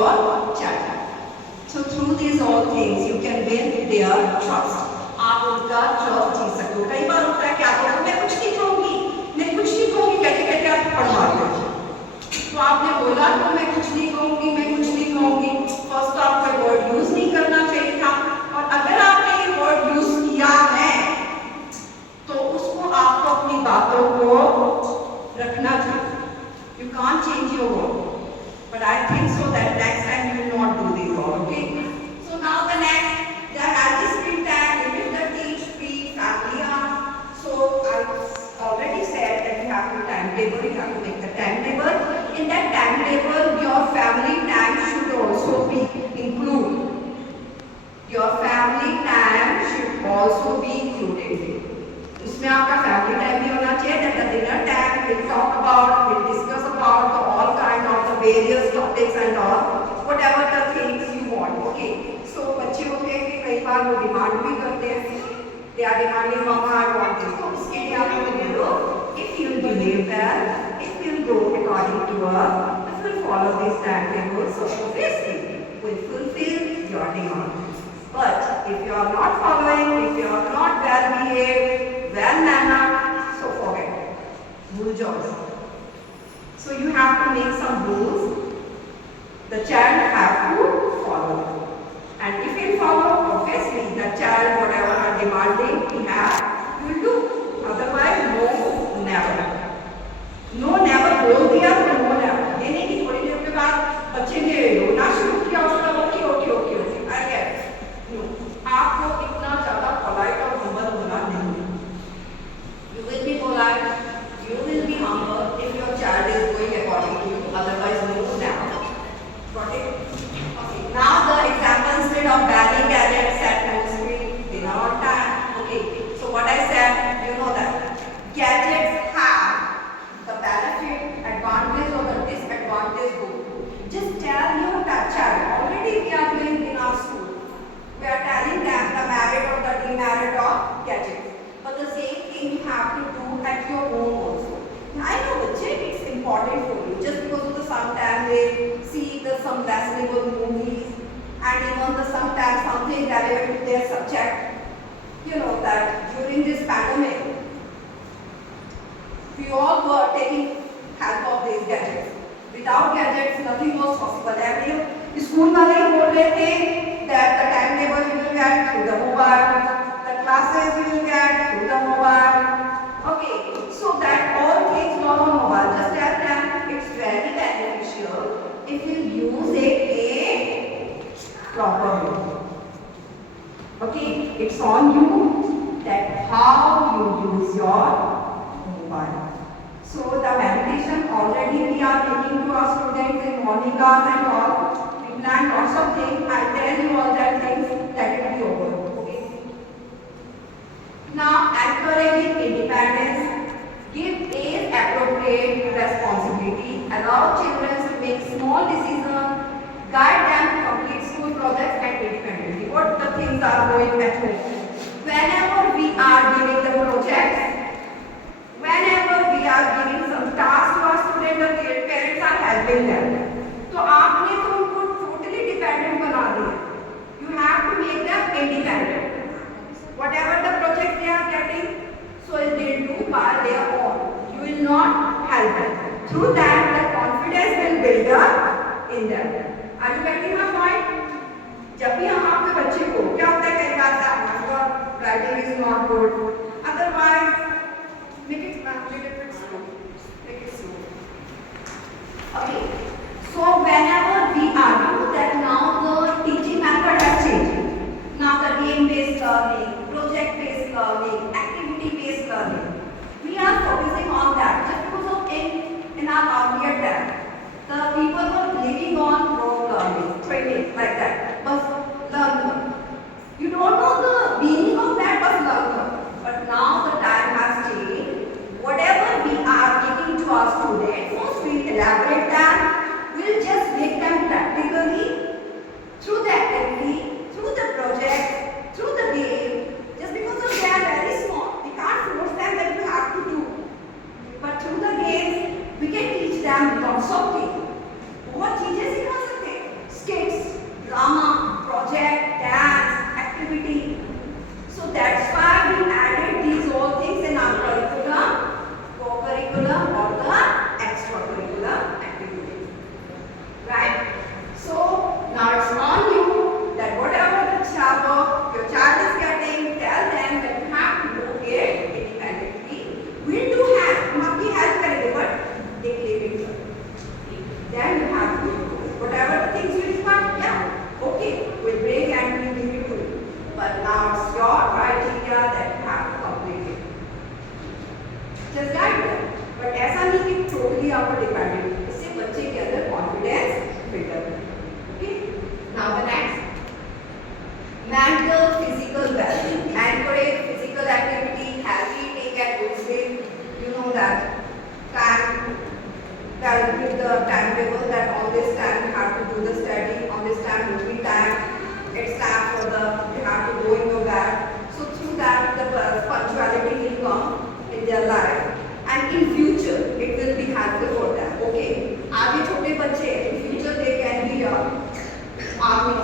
your child. So through these all things you can win their trust. आप उनका trust जीत सकते हो. कई बार होता है क्या करो, मैं कुछ नहीं कहूँगी कहते कहते आप पढ़वा दो. तो आपने बोला तो मैं कुछ नहीं कहूँगी. फर्स्ट तो आपको वर्ड यूज नहीं करना चाहिए था, और अगर आपने ये वर्ड यूज किया है तो उसको आपको अपनी बातों को रखना चाहिए. You can't change your word, but I think so that next time you will not do this all. Okay. So now the next, the healthy screen time, limit the teach, free, family hours. So I already said that you have to timetable. You have to make the timetable. In that timetable, your family time should also be included. Your family time should also be included. उसमें आपका family time भी होना चाहिए. That the dinner time will talk about, will discuss about the all kind of the various topics and all whatever the things you want. Okay. So बच्चे होते हैं कि कई बार वो डिमांड भी करते हैं. They are demanding mama I want this. तो इसके लिए आप लोग बोलो if you believe that if you go according to us, if you follow this time table, so obviously will fulfil your demand. But if you are not following, if you are not well behaved, well mannered, so forget it. Rule jobs. So you have to make some rules. The child have to follow. And if you follow, obviously the child whatever are demanding he have, you will do. Otherwise, no, never. No, never बोल दिया तो no, never. ये नहीं कि थोड़ी देर के बाद बच्चे ने रोना शुरू किया, उसका okay okay okay okay I get it. आपको इतना ज्यादा polite और humble होना नहीं है. You will be polite, you will be humble if your child is going according to you. Otherwise, no, now. Got it? Okay. Now the example instead of banning gadgets at home screen, dinner on time. Okay. So what I said, you know that gadgets have the benefit, advantage or the disadvantage both. Just tell your child. Already we are doing in our school. We are telling them the merit or the demerit of gadgets. But the same thing you have to do at your home also. I know it's important for you. Just because of the sometimes they see some lessonable movies and even sometimes something relevant to their subject. You know that during this pandemic, we all were taking help of these gadgets. Without gadgets, nothing was possible. Every school वाले बोल रहे थे that the timetable you will get through the mobile, the classes you will get through the mobile. Okay, so that all things were on mobile. Just tell them it's very beneficial if you use it in proper way. Okay, it's on you that how you use your mobile. So the meditation already we are taking to our students in morning hours and all. Plan lots of things. I tell you all that things that will be over. Okay. Now, encouraging independence, give age appropriate responsibility, allow children to make small decisions, guide them to complete school projects and independently. What the things are going at home? Whenever we are giving the projects, whenever we are giving some tasks to our students, the parents are helping them. तो आपने तो उनको independent बना दिया. You have to make them independent. Whatever the project they are getting, so they will do by their own. You will not help them. Through that, the confidence will build up in them. Are you getting my point? जब भी हम आपके बच्चे को क्या होता है कई बार writing is not good. Otherwise, make it bit slow. Make it slow. Okay. So whenever we argue that now the teaching method has changed. Now the game-based learning, project-based learning, activity-based learning. We are focusing on that just because of in our earlier time, the people were living on rote learning, training like that. But learn. You don't know the meaning of that, but learn. But now the time has changed. Whatever we are giving to our students, first we elaborate that. We'll just make them practically through the activity, through the project, through the game. Just because of they are very small, we can't force them that you have to do. But through the games, we can teach them lots of things. बहुत चीजें सिखा सकते हैं. give the timetable that on this time you have to do the study, on this time will be time, it's time for the, you have to go in your bag. So through that the punctuality will come in their life and in future it will be helpful for them. Okay, आज ये छोटे बच्चे in future they can be army